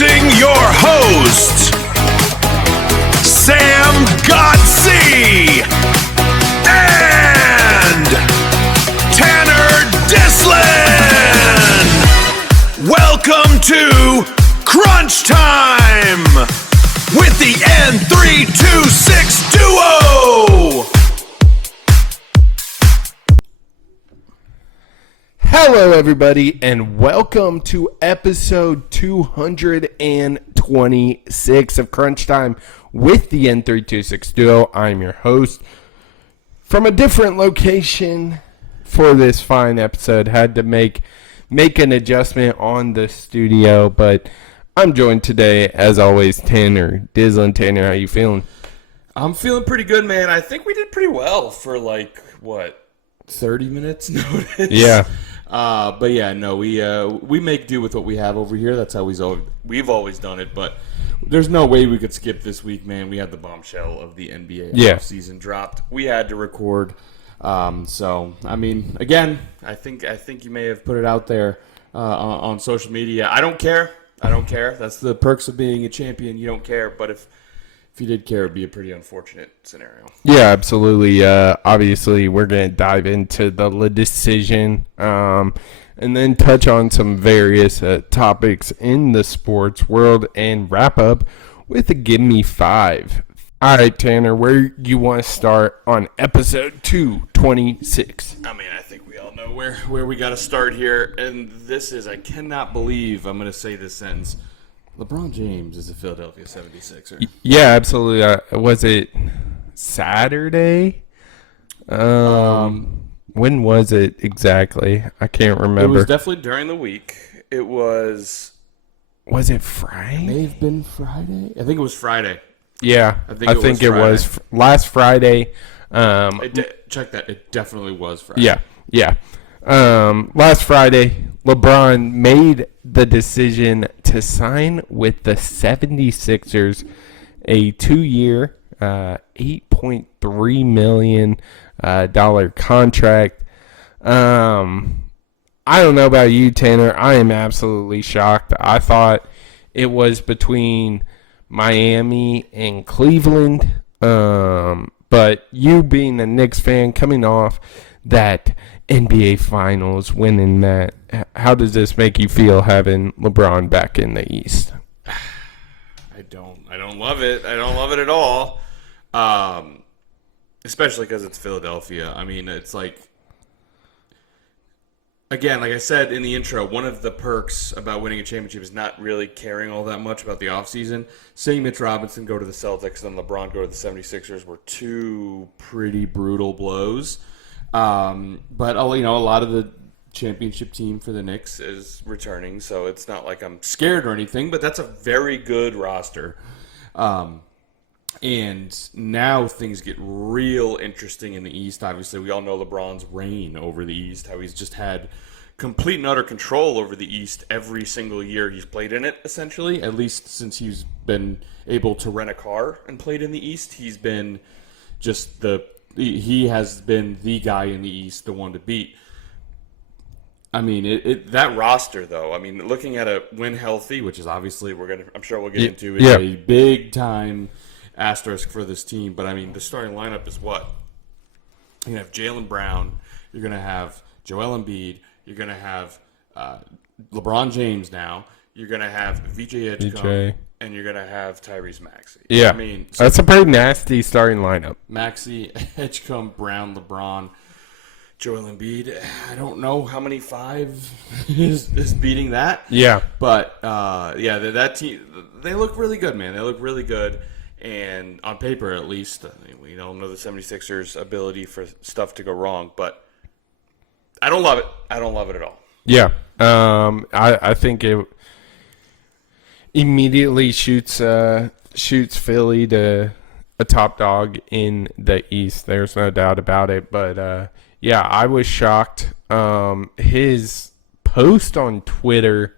Introducing your hosts, Sam Godsey and Tanner Dislin. Welcome to Crunch Time with the N326 Duo. Hello, everybody, and welcome to episode 226 of Crunch Time with the N326 Duo. I'm your host from a different location for this fine episode. Had to make an adjustment on the studio, but I'm joined today, as always, Tanner Dislin. Tanner, how you feeling? I'm feeling pretty good, man. I think we did pretty well for 30 minutes notice. Yeah. But yeah, no, we make do with what we have over here. That's how we've always done it. But there's no way we could skip this week, man. We had the bombshell of the NBA season dropped. We had to record. So I mean, again, I think you may have put it out there on social media. I don't care. That's the perks of being a champion. You don't care. But if you did care, it'd be a pretty unfortunate scenario. Yeah, absolutely. Obviously, we're going to dive into the decision and then touch on some various topics in the sports world and wrap up with a Give Me 5. All right, Tanner, where you want to start on episode 226? I mean, I think we all know where we got to start here. And this is, I cannot believe I'm going to say this sentence. LeBron James is a Philadelphia 76er. Yeah, absolutely. Was it Saturday? When was it exactly? I can't remember. It was definitely during the week. It was... Was it Friday? It may have been Friday. I think it was Friday. Yeah, I think it was last Friday. Check that. It definitely was Friday. Yeah. Last Friday, LeBron made the decision to sign with the 76ers a 2-year, $8.3 million contract. I don't know about you, Tanner. I am absolutely shocked. I thought it was between Miami and Cleveland. But you being a Knicks fan, coming off that NBA Finals, winning that, how does this make you feel having LeBron back in the East? I don't love it. I don't love it at all. Especially because it's Philadelphia. I mean, it's like, again, like I said in the intro, one of the perks about winning a championship is not really caring all that much about the offseason. Seeing Mitch Robinson go to the Celtics and then LeBron go to the 76ers were two pretty brutal blows. But a lot of the championship team for the Knicks is returning, so it's not like I'm scared or anything, but that's a very good roster. And now things get real interesting in the East. Obviously, we all know LeBron's reign over the East, how he's just had complete and utter control over the East every single year he's played in it, essentially, at least since he's been able to rent a car and played in the East. He's been he has been the guy in the East, the one to beat. I mean, that roster, though, I mean, looking at it when healthy, which is obviously I'm sure we'll get into, is a big-time asterisk for this team. But, I mean, the starting lineup is what? You're going to have Jaylen Brown. You're going to have Joel Embiid. You're going to have LeBron James now. You're going to have VJ Edgecombe. And you're going to have Tyrese Maxey. Yeah, I mean, that's a pretty nasty starting lineup. Maxey, Edgecombe, Brown, LeBron, Joel Embiid. I don't know how many 5 is beating that. Yeah. But, that team, they look really good, man. They look really good. And on paper, at least, we don't know the 76ers' ability for stuff to go wrong. But I don't love it. I don't love it at all. Yeah. I think it immediately shoots Philly to a top dog in the East. There's no doubt about it. But, I was shocked. His post on Twitter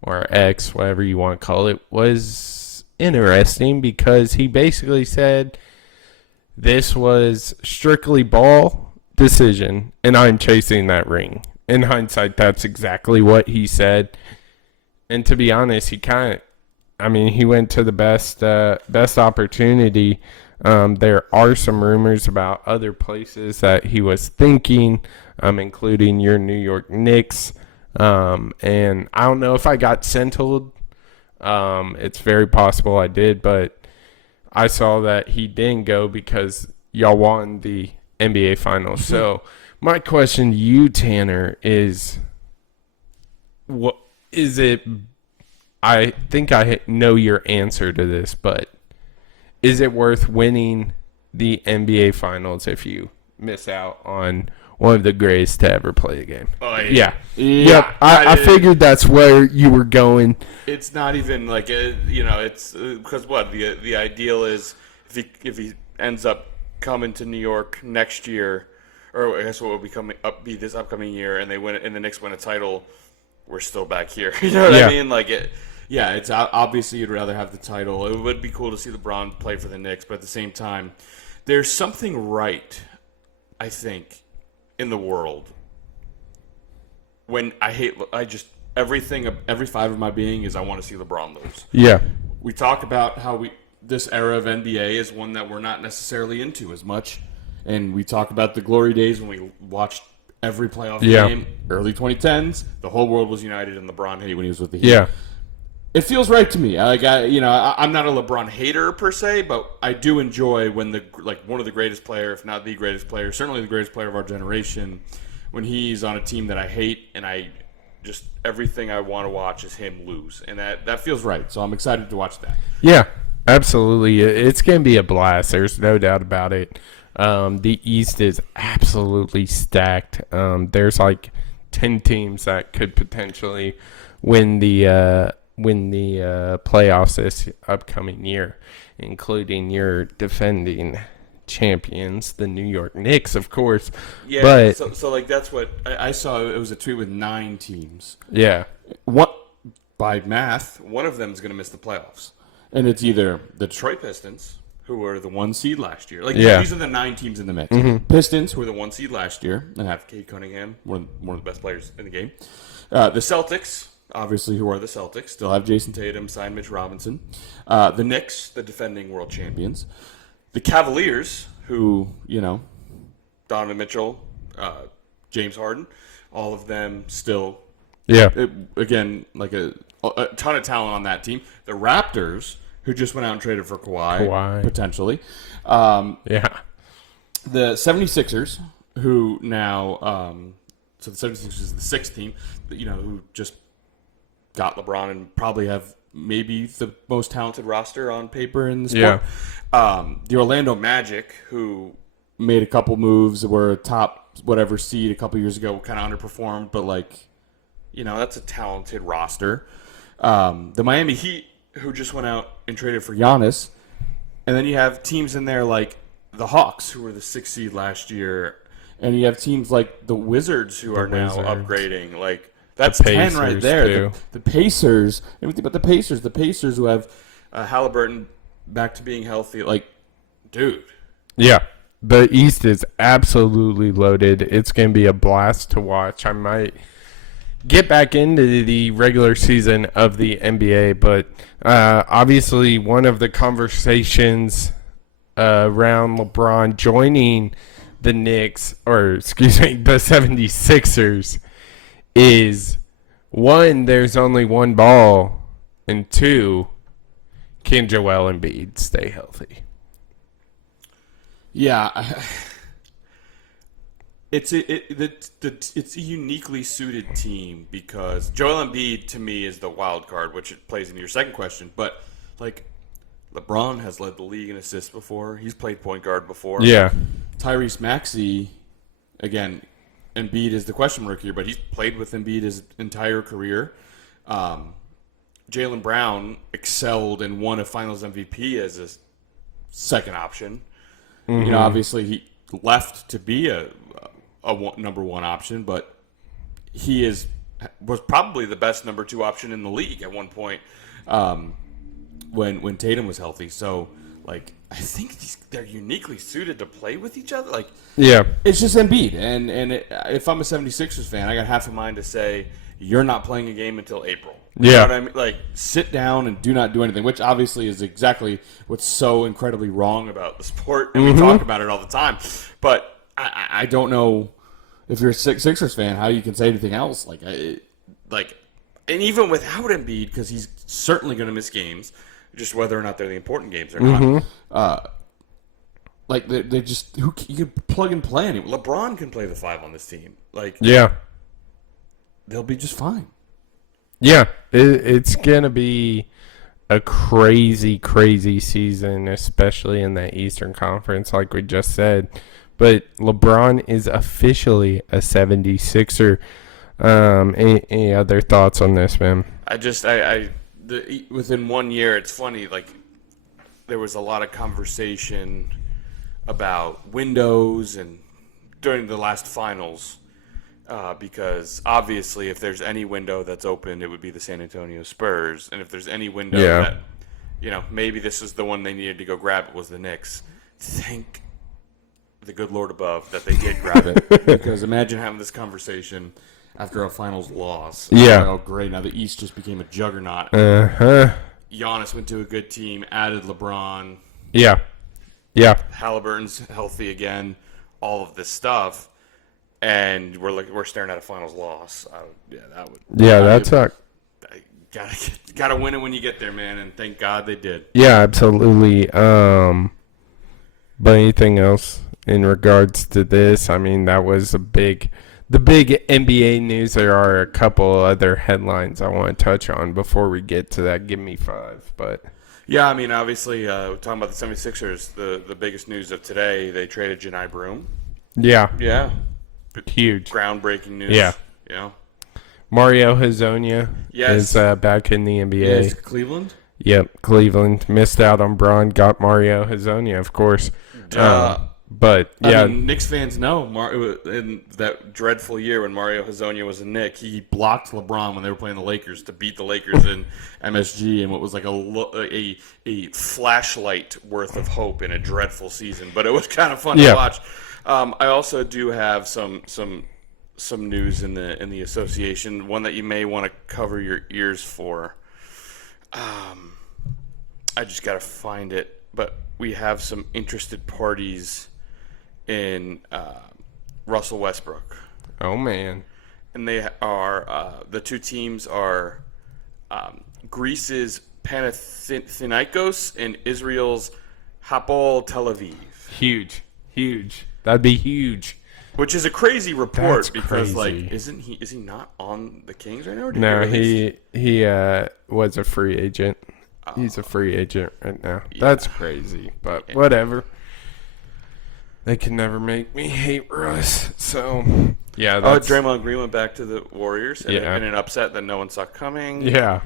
or X, whatever you want to call it, was interesting because he basically said this was strictly ball decision, and I'm chasing that ring. In hindsight, that's exactly what he said. And to be honest, he kind of I mean, he went to the best opportunity. There are some rumors about other places that he was thinking, including your New York Knicks. And I don't know if I got settled. It's very possible I did, but I saw that he didn't go because y'all won the NBA Finals. So my question to you, Tanner, is what is it? I think I know your answer to this, but is it worth winning the NBA Finals if you miss out on one of the greatest to ever play a game? Yeah. Yep. I figured that's where you were going. It's not even like it's because what the ideal is if he ends up coming to New York next year, or I guess what will be this upcoming year, and they win it, and the Knicks win a title, we're still back here. You know what I mean? Like it. Yeah, it's obviously you'd rather have the title. It would be cool to see LeBron play for the Knicks, but at the same time, there's something right, I think, in the world when every fiber of my being is I want to see LeBron lose. Yeah. We talk about how this era of NBA is one that we're not necessarily into as much, and we talk about the glory days when we watched every playoff game, early 2010s. The whole world was united, and LeBron hit when he was with the Heat. Yeah. It feels right to me. I'm not a LeBron hater per se, but I do enjoy when one of the greatest player, if not the greatest player, certainly the greatest player of our generation, when he's on a team that I hate, and I just everything I want to watch is him lose, and that feels right. So I'm excited to watch that. Yeah, absolutely. It's gonna be a blast. There's no doubt about it. The East is absolutely stacked. There's like 10 teams that could potentially win the playoffs this upcoming year, including your defending champions, the New York Knicks, of course. Yeah, but so like that's what I saw. It was a tweet with 9 teams. Yeah. What by math, one of them is going to miss the playoffs, and it's either the Detroit Pistons, who were the 1 seed last year. These are the 9 teams in the mix. Mm-hmm. Pistons, who were the 1 seed last year, and have Cade Cunningham, one of the best players in the game. The Celtics. Obviously, who are the Celtics, still have Jason Tatum, signed Mitch Robinson. The Knicks, the defending world champions. The Cavaliers, who, Donovan Mitchell, James Harden, all of them still, again, like a ton of talent on that team. The Raptors, who just went out and traded for Kawhi. Potentially. The 76ers, who now, so the 76ers is the 6th team, who just got LeBron and probably have maybe the most talented roster on paper in the sport. Yeah. The Orlando Magic, who made a couple moves, were a top whatever seed a couple years ago, kind of underperformed, but that's a talented roster. The Miami Heat, who just went out and traded for Giannis, and then you have teams in there like the Hawks, who were the 6th seed last year, and you have teams like the Wizards, who are now upgrading, like. That's 10 right there. The Pacers. Everything but the Pacers. The Pacers who have Halliburton back to being healthy. Dude. Yeah. The East is absolutely loaded. It's going to be a blast to watch. I might get back into the regular season of the NBA, but obviously one of the conversations around LeBron joining the Knicks, the 76ers, is 1, there's only one ball, and 2, can Joel Embiid stay healthy? Yeah, it's a uniquely suited team because Joel Embiid to me is the wild card, which it plays into your second question. But LeBron has led the league in assists before. He's played point guard before. Yeah, Tyrese Maxey, again. Embiid is the question mark here, but he's played with Embiid his entire career. Jaylen Brown excelled and won a Finals MVP as a second option. Mm-hmm. Obviously he left to be a number 1 option, but he was probably the best number 2 option in the league at one point when Tatum was healthy. So Like, I think they're uniquely suited to play with each other. Like, Yeah. it's just Embiid. And if I'm a 76ers fan, I got half a mind to say, you're not playing a game until April. You know what I mean? Like, sit down and do not do anything, which obviously is exactly what's so incredibly wrong about the sport. And we talk about it all the time. But I don't know if you're a Sixers fan how you can say anything else. And even without Embiid, because he's certainly going to miss games, just whether or not they're the important games or not. They just you can plug and play. LeBron can play the 5 on this team. They'll be just fine. Yeah, it's going to be a crazy, crazy season, especially in the Eastern Conference, like we just said. But LeBron is officially a 76er. Any other thoughts on this, man? Within 1 year, it's funny, like, there was a lot of conversation about windows and during the last finals. Because obviously, if there's any window that's open, it would be the San Antonio Spurs. And if there's any window that, maybe this is the one they needed to go grab, it was the Knicks. Thank the good Lord above that they did grab it. Because imagine having this conversation after a finals loss. Yeah. Oh, great. Now the East just became a juggernaut. Giannis went to a good team, added LeBron. Yeah. Halliburton's healthy again. All of this stuff. And we're staring at a finals loss. That would. Yeah, that's a. Gotta win it when you get there, man. And thank God they did. Yeah, absolutely. But anything else in regards to this? I mean, that was the big NBA news. There are a couple other headlines I want to touch on before we get to that. Give me 5, but. Yeah, I mean, obviously, talking about the 76ers, the biggest news of today, they traded Janai Broome. Yeah. Yeah. Huge. Groundbreaking news. Yeah. Mario Hezonja is back in the NBA. Yes, Cleveland? Yep, Cleveland. Missed out on Braun, got Mario Hezonja, of course. But, yeah. I mean, Knicks fans know. In that dreadful year when Mario Hezonja was a Knick, he blocked LeBron when they were playing the Lakers to beat the Lakers in MSG in what was like a flashlight worth of hope in a dreadful season. But it was kind of fun to watch. I also do have some news in the association. One that you may want to cover your ears for. I just got to find it, but we have some interested parties in Russell Westbrook. Oh man! And they are the two teams are Greece's Panathinaikos and Israel's Hapoel Tel Aviv. Huge. That'd be huge. Which is a crazy report. That's because crazy. Is he not on the Kings right now? Or No, he was a free agent. He's a free agent right now. Yeah. That's crazy, but whatever. They can never make me hate Russ. So yeah. Draymond Green went back to the Warriors in an upset that no one saw coming. Yeah.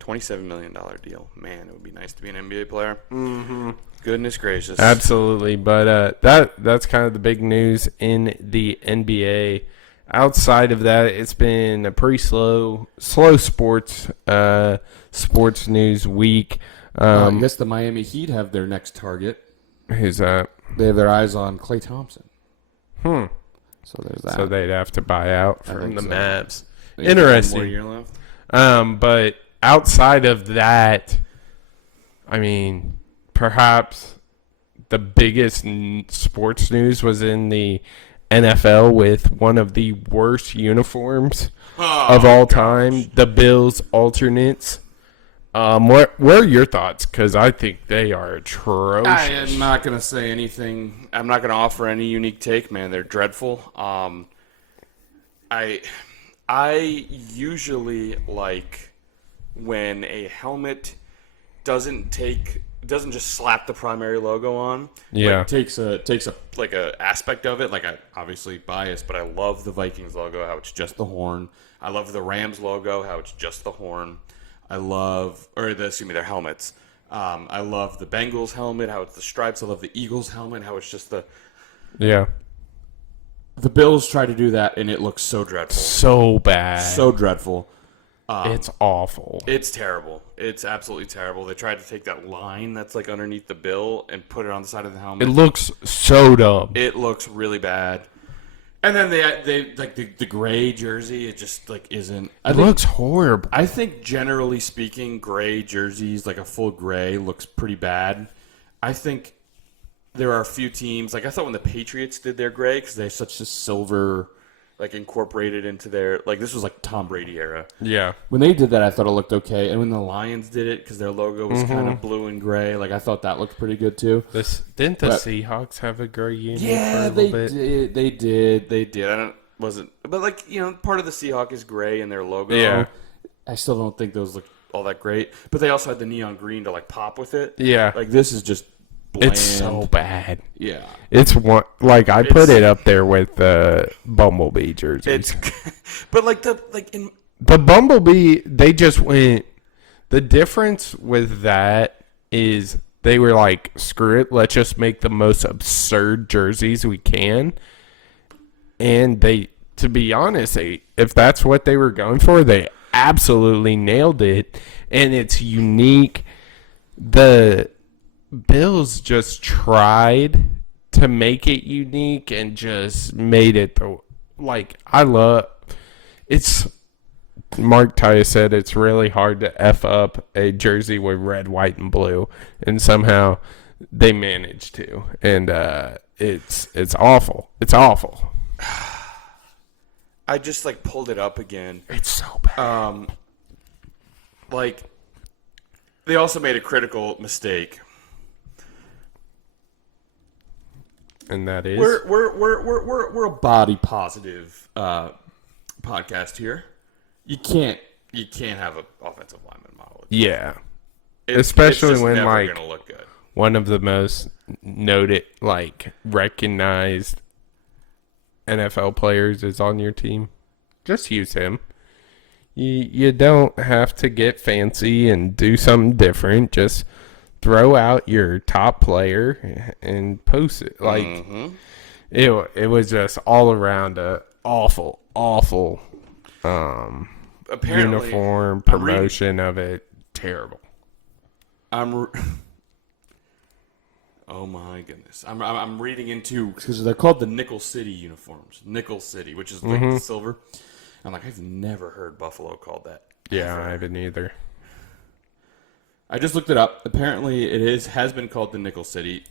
$27 million deal. Man, it would be nice to be an NBA player. Mm-hmm. Goodness gracious. Absolutely. But that's kind of the big news in the NBA. Outside of that, it's been a pretty slow sports news week. I guess the Miami Heat have their next target. Who's that? They have their eyes on Klay Thompson. So there's that. So they'd have to buy out from the Mavs. Interesting. 1 more year left. But outside of that, I mean, perhaps the biggest sports news was in the NFL with one of the worst uniforms of all time, the Bills alternates. What are your thoughts? Because I think they are atrocious. I am not going to say anything. I'm not going to offer any unique take, man. They're dreadful. I usually like when a helmet doesn't just slap the primary logo on. Yeah. Like takes a like a aspect of it. Like, I obviously biased, but I love the Vikings logo, how it's just the horn. I love the Rams logo, how it's just the horn. I love their helmets. I love the Bengals helmet, how it's the stripes. I love the Eagles helmet, how it's just the. Yeah. The Bills try to do that, and it looks so dreadful. So bad. So dreadful. It's awful. It's terrible. It's absolutely terrible. They tried to take that line that's like underneath the bill and put it on the side of the helmet. It looks so dumb. It looks really bad. And then they like the gray jersey. It just like isn't. It looks horrible. I think generally speaking, gray jerseys, like a full gray, looks pretty bad. I think there are a few teams. Like I thought when the Patriots did their gray because they have such a silver. Like incorporated into their this was like Tom Brady era. Yeah. When they did that, I thought it looked okay, and when the Lions did it, because their logo was kind of blue and gray, I thought that looked pretty good too. Didn't the Seahawks have a gray uniform? Yeah, for a little bit? They did. But part of the Seahawk is gray in their logo. Yeah. I still don't think those look all that great. But they also had the neon green to pop with it. Yeah. This is just bland. It's so bad. Yeah. It's one I put it up there with the Bumblebee jerseys. But the Bumblebee, they just went. The difference with that is they were like, screw it, let's just make the most absurd jerseys we can. And to be honest, if that's what they were going for, they absolutely nailed it. And it's unique. The Bills just tried to make it unique and just made it it's Mark Tyus said it's really hard to F up a jersey with red, white, and blue, and somehow they managed to, and it's awful. It's awful. I just pulled it up again. It's so bad. They also made a critical mistake. And that is we're a body positive podcast here. You can't have an offensive lineman model. Yeah, especially it's when never gonna look good. One of the most noted, recognized NFL players is on your team. Just use him. You don't have to get fancy and do something different. Just throw out your top player and post it. It was just all around a awful uniform promotion of it. Terrible. Oh my goodness! I'm reading into because they're called the Nickel City uniforms. Nickel City, which is the silver. I'm I've never heard Buffalo called that. Yeah, ever. I haven't either. I just looked it up. Apparently, it has been called the Nickel City.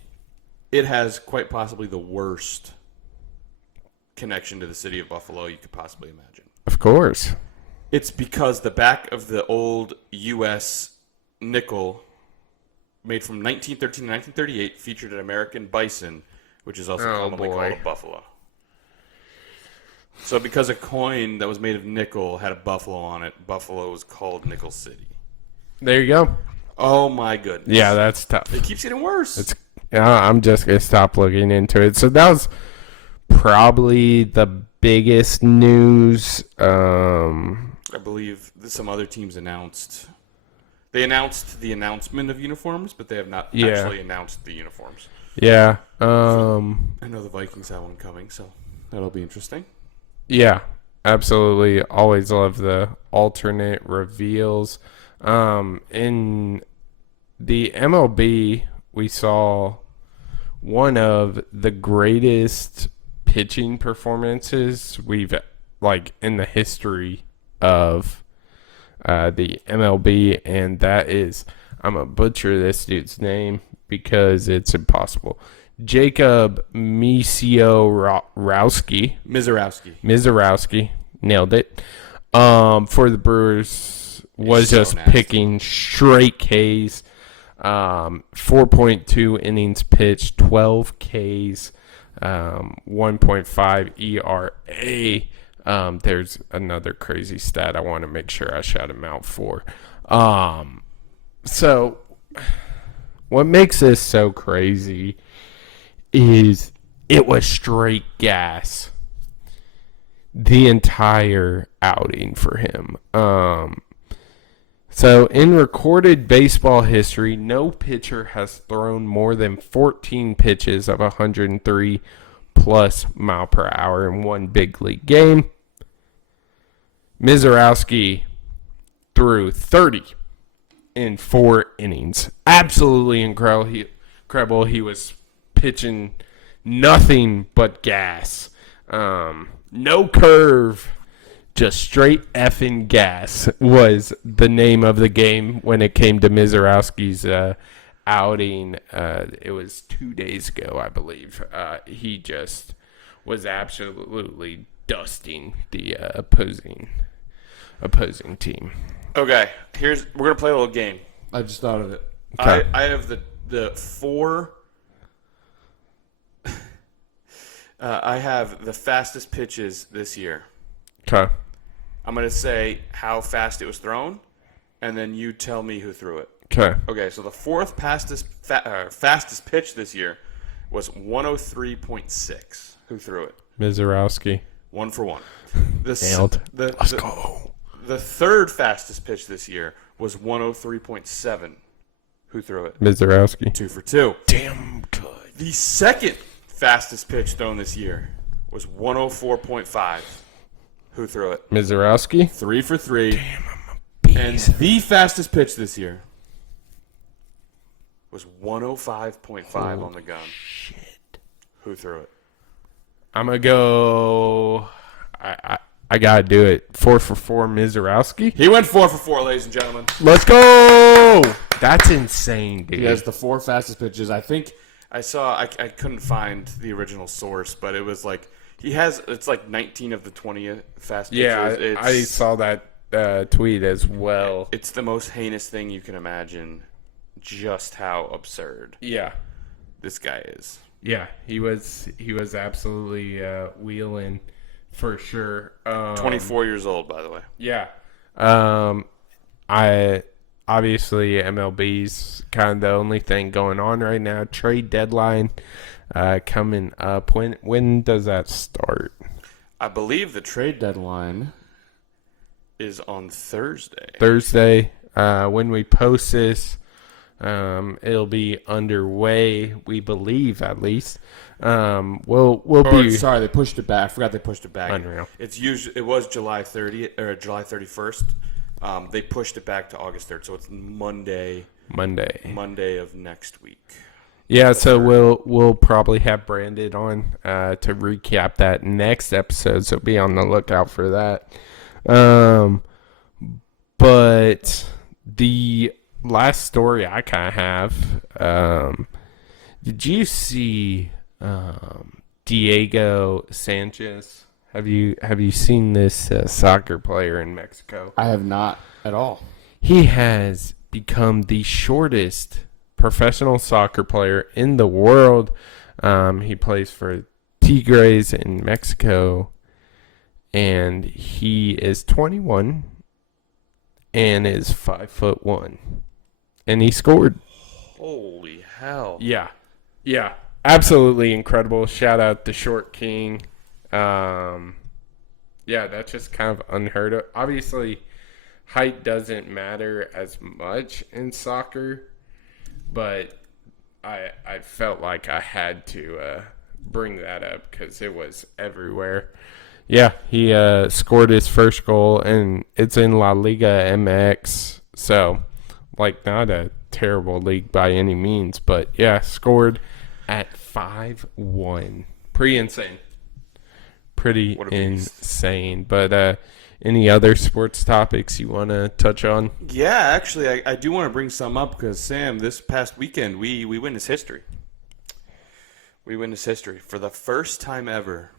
It has quite possibly the worst connection to the city of Buffalo you could possibly imagine. Of course. It's because the back of the old U.S. nickel, made from 1913 to 1938, featured an American bison, which is also commonly called a buffalo. So because a coin that was made of nickel had a buffalo on it, Buffalo was called Nickel City. There you go. Oh my goodness. Yeah, that's tough. It keeps getting worse. I'm just going to stop looking into it. So that was probably the biggest news. I believe some other teams announced. They announced the announcement of uniforms, but they have not actually announced the uniforms. Yeah. I know the Vikings have one coming, so that'll be interesting. Yeah, absolutely. Always love the alternate reveals. In the MLB, we saw one of the greatest pitching performances we've in the history of the MLB, and that is, I'm gonna butcher this dude's name because it's impossible. Jacob Mizorowski nailed it. For the Brewers, was so just nasty. picking straight Ks. 4.2 innings pitched, 12 Ks, 1.5 ERA. There's another crazy stat I want to make sure I shout him out for. So what makes this so crazy is it was straight gas the entire outing for him. So in recorded baseball history, no pitcher has thrown more than 14 pitches of 103 plus mile per hour in one big league game. Mizorowski threw 30 in 4 innings. Absolutely incredible. He was pitching nothing but gas. No curve, just straight effing gas was the name of the game when it came to Mizorowski's outing. It was 2 days ago, I believe. He just was absolutely dusting the opposing team. Okay, we're gonna play a little game. I just thought of it. Okay. I have the 4. I have the fastest pitches this year. Okay. I'm gonna say how fast it was thrown, and then you tell me who threw it. Okay. Okay, so the 4th fastest pitch this year was 103.6. Who threw it? Mizorowski. 1 for 1. Nailed. Let's go. The 3rd fastest pitch this year was 103.7. Who threw it? Mizorowski. 2 for 2. Damn good. The 2nd fastest pitch thrown this year was 104.5. Who threw it? Mizorowski. 3 for 3. Damn, I'm a beast. And the fastest pitch this year was 105.5 on the gun. Shit. Who threw it? I'm gonna go. I gotta do it. 4 for 4, Mizorowski. He went 4 for 4, ladies and gentlemen. Let's go. That's insane, dude. He has the 4 fastest pitches. I think I couldn't find the original source, but it was like it's like 19 of the 20 fast pitches. Yeah, I saw that tweet as well. It's the most heinous thing you can imagine. Just how absurd Yeah, this guy is. yeah, he was absolutely wheeling for sure. 24 years old, by the way. Yeah. I obviously MLB's kind of the only thing going on right now. Trade deadline coming up. When does that start? I believe the trade deadline is on Thursday. Thursday. When we post this, it'll be underway. We believe, at least. We'll be. sorry, they pushed it back. I forgot they pushed it back. Unreal. It was July 30th or July 31st. They pushed it back to August 3rd, so it's Monday of next week. Yeah, so we'll probably have Brandon on to recap that next episode, so be on the lookout for that. But the last story I kind of have, did you see Diego Sanchez? Have you seen this soccer player in Mexico? I have not at all. He has become the shortest professional soccer player in the world. He plays for Tigres in Mexico, and he is 21 and is 5'1", and he scored. Holy hell! Yeah, absolutely incredible. Shout out the Short King. Yeah, that's just kind of unheard of. Obviously, height doesn't matter as much in soccer, but I felt like I had to bring that up because it was everywhere. Yeah, he scored his first goal, and it's in La Liga MX, so like not a terrible league by any means, but yeah, scored at 5'1". Pretty insane. Pretty insane. But any other sports topics you want to touch on? Yeah, actually, I do want to bring some up because, Sam, this past weekend, we witnessed history. We witnessed history. For the first time ever,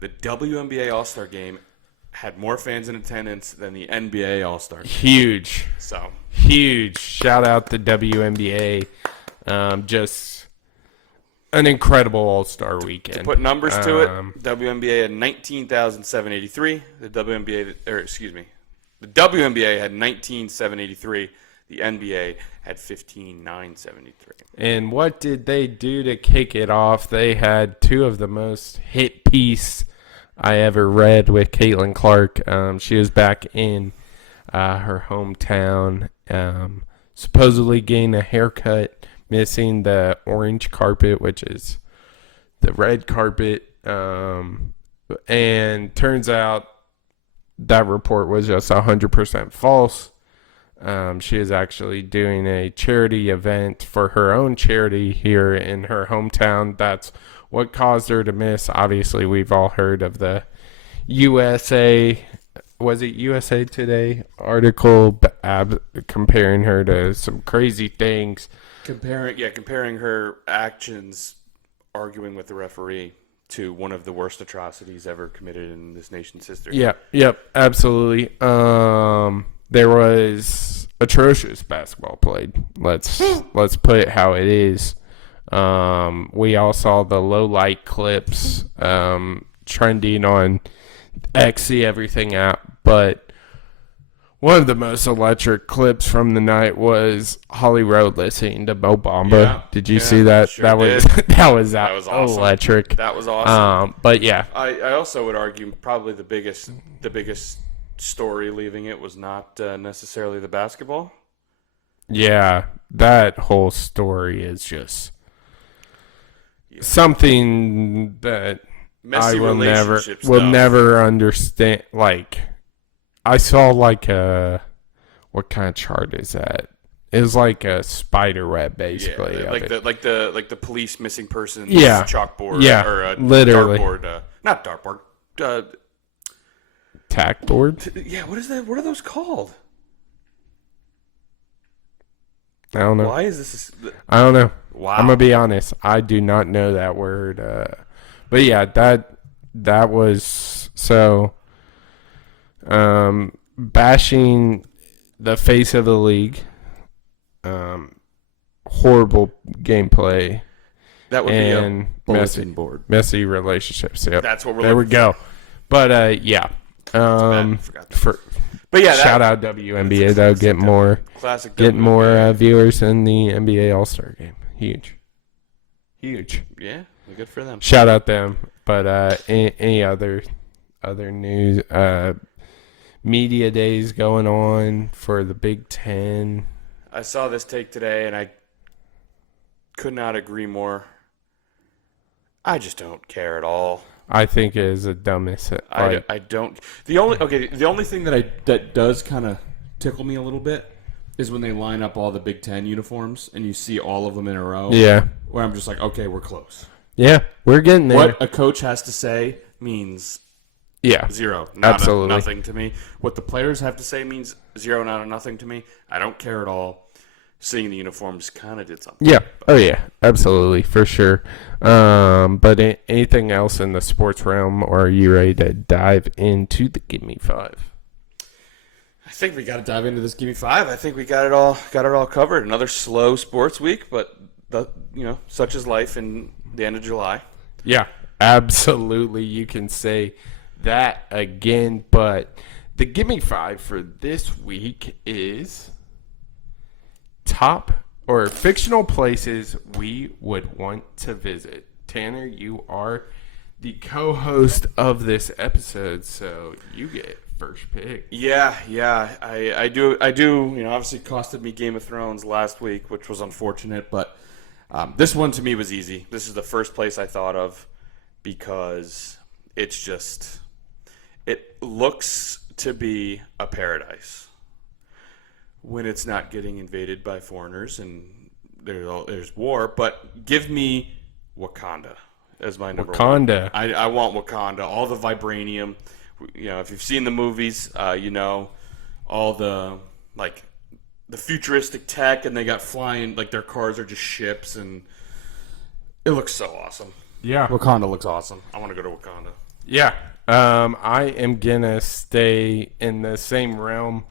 the WNBA All-Star Game had more fans in attendance than the NBA All-Star Game. Huge. So Huge. Shout out the WNBA. Just an incredible All-Star weekend. to put numbers to it, WNBA had 19,783. The WNBA had 19,783. The NBA had 15,973. And what did they do to kick it off? They had two of the most hit piece I ever read with Caitlin Clark. She was back in her hometown, supposedly getting a haircut, missing the orange carpet, which is the red carpet. And turns out that report was just 100% false. She is actually doing a charity event for her own charity here in her hometown. That's what caused her to miss. Obviously, we've all heard of the USA, was it USA Today article comparing her to some crazy things. Comparing her actions arguing with the referee to one of the worst atrocities ever committed in this nation's history. Yeah, yep, absolutely. There was atrocious basketball played. Let's put it how it is. We all saw the low light clips trending on X, the Everything app, but one of the most electric clips from the night was Holly Rowe listening to Mo Bamba. Yeah, did you see that? Sure that was did. that was awesome. electric. That was awesome. But yeah, I also would argue probably the biggest story leaving it was not necessarily the basketball. yeah, that whole story is just something that Messy I will relationship never understand. Like, I saw like what kind of chart is that? It was like a spider web, basically. Yeah, like the police missing persons Yeah. chalkboard. Yeah, or a literally. dartboard. Not dartboard. Tack board? Yeah, what is that? What are those called? I don't know. Why is this? I don't know. Wow. I'm gonna be honest. I do not know that word. But yeah, that was so. Bashing the face of the league. Horrible gameplay That would and be a messy bulletin board. messy relationships. Yep. That's what we're there we looking go. But yeah. I forgot that. But yeah, Shout out WNBA though. Get classic more viewers in the NBA All-Star game. Huge. Yeah, good for them. Shout out them. But any other news? Media days going on for the Big Ten. I saw this take today, and I could not agree more. I just don't care at all. I think it is the dumbest. I don't. The only thing that does kind of tickle me a little bit is when they line up all the Big Ten uniforms and you see all of them in a row. Yeah. Where I'm just like, okay, we're close. Yeah, we're getting there. What a coach has to say means Yeah. zero. Absolutely. Nothing to me. What the players have to say means zero, not a nothing to me. I don't care at all. Seeing the uniforms kind of did something. Yeah. Oh, yeah. Absolutely. For sure. But anything else in the sports realm, or are you ready to dive into the Give Me Five? I think we got to dive into this Give Me Five. I think we got it all covered. Another slow sports week, but such is life in the end of July. Yeah. Absolutely. You can say that again. But the Give Me Five for this week is top or fictional places we would want to visit. Tanner, you are the co-host of this episode, so you get first pick. Yeah, I do. Obviously, costed me Game of Thrones last week, which was unfortunate, but this one to me was easy. This is the first place I thought of because it looks to be a paradise when it's not getting invaded by foreigners and there's war. But give me Wakanda as my number one. Wakanda. I want Wakanda. All the vibranium. If you've seen the movies, all the the futuristic tech, and they got flying, their cars are just ships, and it looks so awesome. Yeah. Wakanda looks awesome. I want to go to Wakanda. Yeah. I am going to stay in the same realm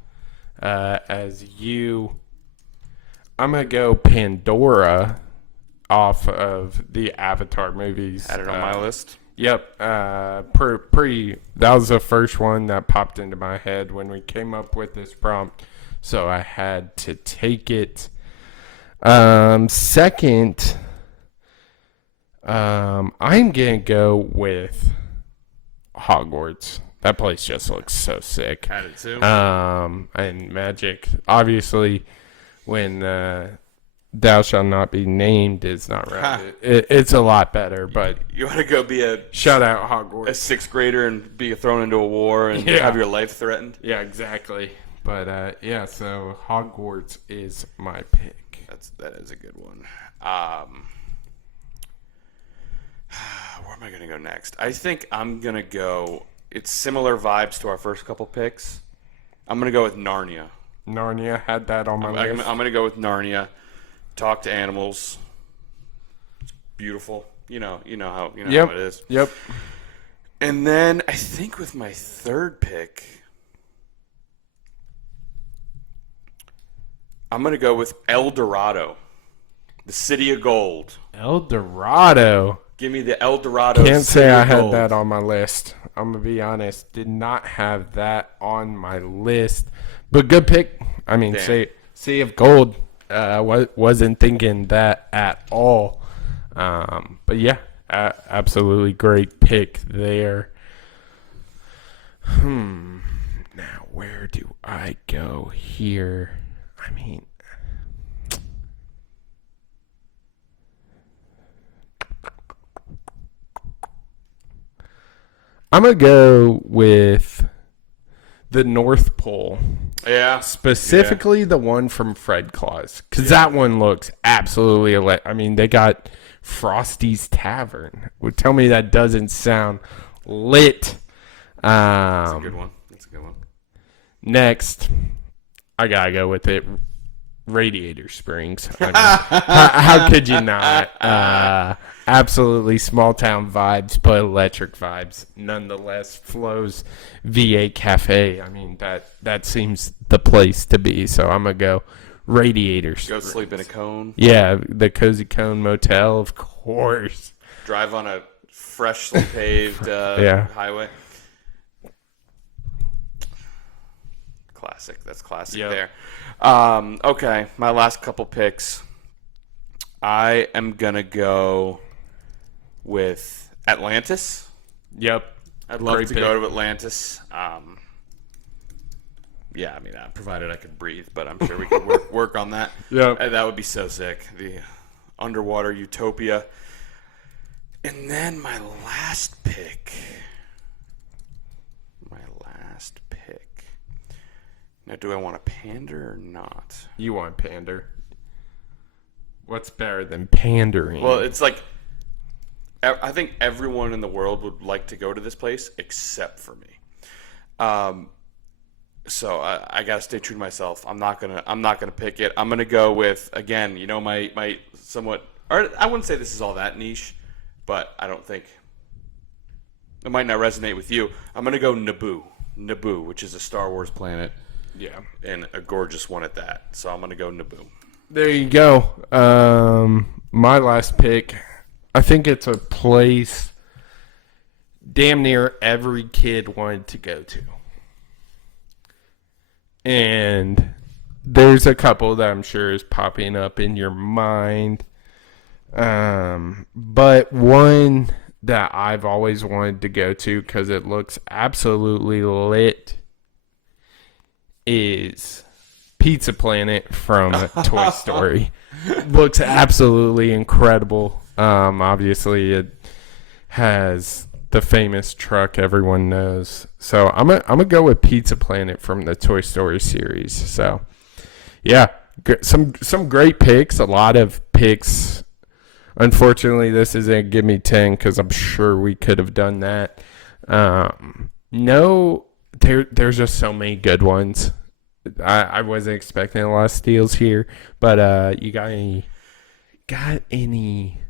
as you. I'm going to go Pandora off of the Avatar movies. Had it on my list. Yep. Pretty. That was the first one that popped into my head when we came up with this prompt, so I had to take it. Second, I'm gonna go with Hogwarts. That place just looks so sick. Had it too. And magic. Obviously, when Thou Shalt Not Be Named is not right. It's a lot better, but You want to go be a shout out Hogwarts. 6th grader and be thrown into a war and Yeah. have your life threatened? Yeah, exactly. But yeah, so Hogwarts is my pick. That is a good one. Where am I going to go next? I think I'm going to go. It's similar vibes to our first couple picks. I'm going to go with Narnia. Narnia had that on my I'm list. going to go with Narnia. Talk to animals. It's beautiful. You know how how it is. Yep. And then I think with my third pick, I'm going to go with El Dorado, the City of Gold. El Dorado. Give me the El Dorado. Can't City say I of had Gold. that on my list. I'm going to be honest. Did not have that on my list. But good pick. I mean, Damn. Sea of Gold. Wasn't thinking that at all. But yeah, absolutely great pick there. Now, where do I go here? I mean, I'm going to go with the North Pole. Yeah. Specifically the one from Fred Claus. Because that one looks absolutely I mean, they got Frosty's Tavern. Would tell me that doesn't sound lit. That's a good one. Next, I got to go with it. Radiator Springs. I mean, how could you not? Absolutely small town vibes, but electric vibes nonetheless. Flo's V8 Cafe. I mean, that seems the place to be. So I'm gonna go Radiator Springs. Go sleep in a cone. Yeah, the Cozy Cone Motel, of course. Drive on a freshly paved highway. Classic. That's classic there. Okay, my last couple picks. I am going to go with Atlantis. Yep. I'd love Great to pick. go to Atlantis. Yeah, I mean, provided I could breathe, but I'm sure we could work on that. Yep. That would be so sick. The underwater utopia. And then my last pick. Now, do I want to pander or not? You want pander. What's better than pandering? Well, it's like I think everyone in the world would like to go to this place except for me. So I gotta stay true to myself. I'm not gonna pick it. I'm gonna go with, again, my somewhat, or I wouldn't say this is all that niche, but I don't think it might not resonate with you. I'm gonna go Naboo, which is a Star Wars planet. yeah. And a gorgeous one at that. So I'm going to go Naboo. There you go. My last pick, I think it's a place damn near every kid wanted to go to. And there's a couple that I'm sure is popping up in your mind. But one that I've always wanted to go to because it looks absolutely lit is Pizza Planet from Toy Story. Looks absolutely incredible. Obviously, it has the famous truck everyone knows. So I'm gonna go with Pizza Planet from the Toy Story series. So yeah, some great picks. A lot of picks. Unfortunately, this isn't give me 10 because I'm sure we could have done that. There's just so many good ones. I wasn't expecting a lot of steals here, but you got any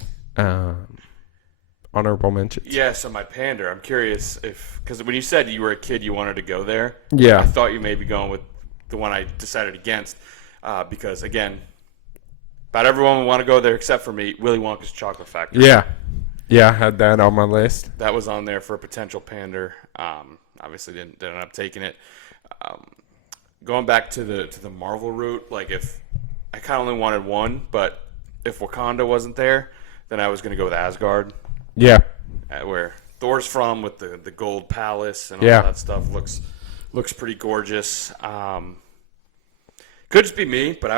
honorable mentions? Yeah, so my pander, I'm curious because when you said you were a kid, you wanted to go there. Yeah. I thought you may be going with the one I decided against because, again, about everyone would want to go there except for me, Willy Wonka's Chocolate Factory. Yeah, I had that on my list. That was on there for a potential pander. Obviously didn't end up taking it. Going back to the Marvel route, like if I kind of only wanted one, but if Wakanda wasn't there, then I was going to go with Asgard. Yeah. Where Thor's from with the gold palace and all Yeah. that stuff looks pretty gorgeous. Could just be me, but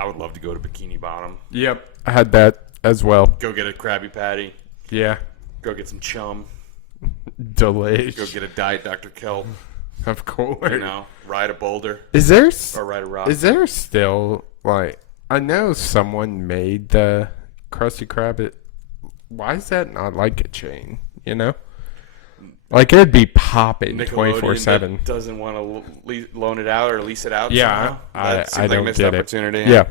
I would love to go to Bikini Bottom. Yep. I had that as well. Go get a Krabby Patty. Yeah. Go get some chum. Delish. Go get a Diet Dr. Kelp. Of course. You know, ride a boulder Is there or ride a rock. is there still like I know someone made the Krusty Krab. Why is that not like a chain? You know, like it'd be popping Nickelodeon 24/7. that doesn't want to loan it out or lease it out. Yeah, somehow. That I seems like a don't missed get opportunity. it. Yeah.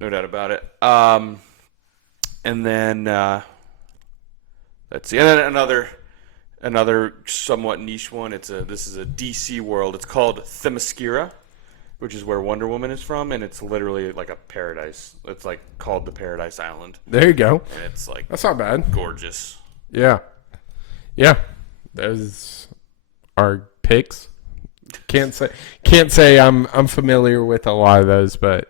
No doubt about it. And then let's see. And then another somewhat niche one. This is a DC world. It's called Themyscira, which is where Wonder Woman is from, and it's literally like a paradise. It's like called the Paradise Island, There you go. and it's like That's not bad. gorgeous. Yeah. Yeah. Those are picks. Can't say I'm familiar with a lot of those, but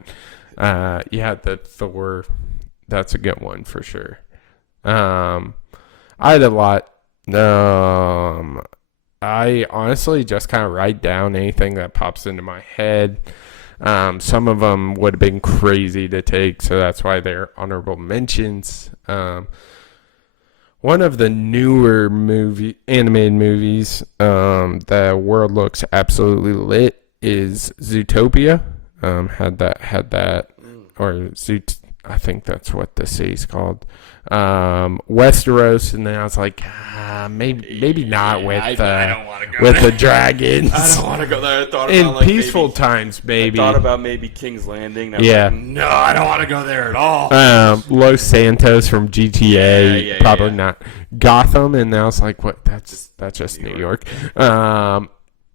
yeah, the Thor, that's a good one for sure. I had a lot. I honestly just kind of write down anything that pops into my head. Some of them would have been crazy to take, so that's why they're honorable mentions. One of the newer animated movies, the world looks absolutely lit, is Zootopia. Had that, or I think that's what the city's called. Westeros, and then I was like, maybe not with I don't wanna go with there. the dragons. I don't want to go there. I thought In about like peaceful maybe, times, baby. I thought about maybe King's Landing. And I was Yeah. like, no, I don't want to go there at all. Los Santos from GTA, Yeah, probably yeah. not. Gotham, and now it's like, what? That's just New York.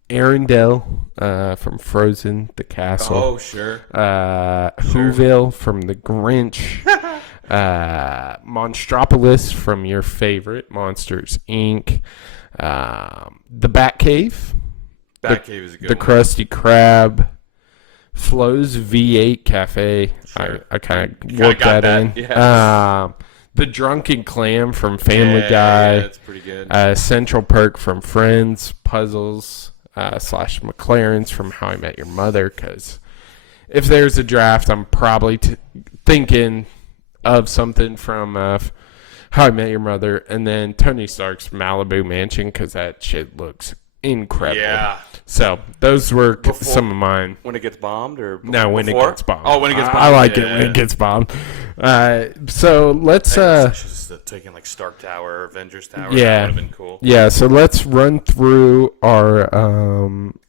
Arendelle from Frozen, the castle. Oh, sure. Whoville from The Grinch. Monstropolis from your favorite, Monsters, Inc. The Batcave. Batcave is a good The one. Krusty Krab. Flo's V8 Cafe. Sure. I kind of Kinda worked got that in. yeah. The Drunken Clam from Family Yeah, Guy. that's pretty good. Central Perk from Friends. Puzzles / McLaren's from How I Met Your Mother. Because if there's a draft, I'm probably thinking of something from How I Met Your Mother. And then Tony Stark's Malibu Mansion, because that shit looks incredible. Yeah. So those were some of mine. When it gets bombed or before? No, when it gets bombed. Oh, when it gets bombed. I like it Yeah. when it gets bombed. So let's I should have taken like Stark Tower or Avengers Tower. Yeah. That would have been cool. yeah. So let's run through our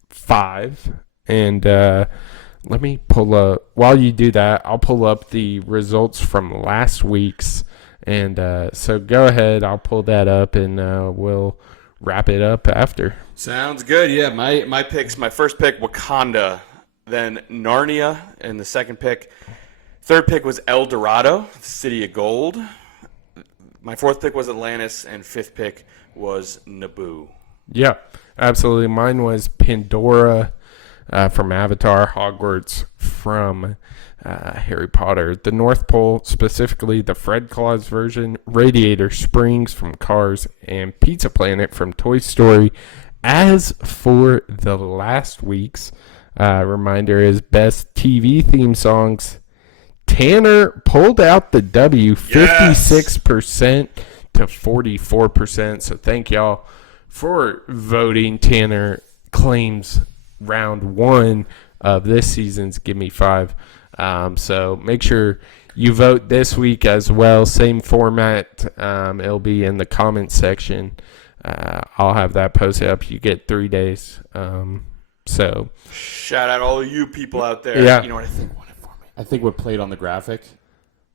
5, and let me pull up. While you do that, I'll pull up the results from last week's, and so go ahead. I'll pull that up, and we'll wrap it up after. Sounds good. Yeah, my picks. My first pick, Wakanda. Then Narnia in the second pick. Third pick was El Dorado, City of Gold. My fourth pick was Atlantis, and fifth pick was Naboo. Yeah, absolutely. Mine was Pandora from Avatar, Hogwarts from Harry Potter, the North Pole, specifically the Fred Claus version, Radiator Springs from Cars, and Pizza Planet from Toy Story. As for the last week's reminder is best TV theme songs, Tanner pulled out the W, 56% to 44%. So thank y'all for voting. Tanner claims round 1 of this season's Give Me 5. So make sure you vote this week as well. Same format. It'll be in the comment section. I'll have that posted up. You get 3 days. So Shout out all of you people out there. Yeah. You know what I think? Won it for me. I think what played on the graphic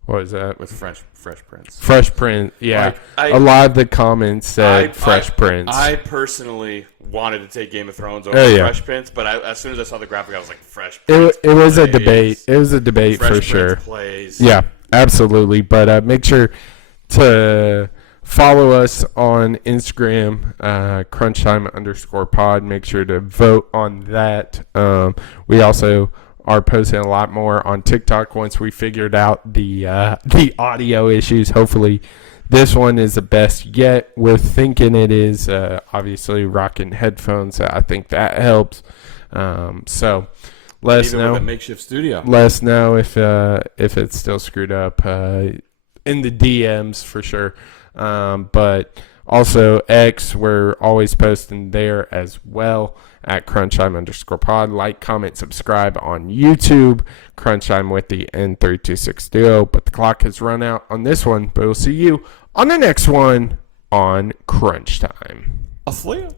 what was that? With Fresh Prince. Fresh Prince. Yeah. Like, a lot of the comments said Fresh Prince. I personally wanted to take Game of Thrones over Oh, yeah. Fresh Prince, but as soon as I saw the graphic, I was like, Fresh Prince. it was a plays. debate. It was a debate Fresh for Prince sure. Plays. Yeah, absolutely. But make sure to follow us on Instagram, crunchtime_pod. Make sure to vote on that. We also are posting a lot more on TikTok once we figured out the audio issues. Hopefully this one is the best yet. We're thinking it is. Obviously rocking headphones. I think that helps. So let us Even with know. a makeshift studio. Let us know if it's still screwed up in the DMs for sure. But also X, we're always posting there as well at crunchtime_pod. Like, comment, subscribe on YouTube. Crunchtime with the N326 duo. But the clock has run out on this one. But we'll see you on the next one on Crunch Time. I'll see you.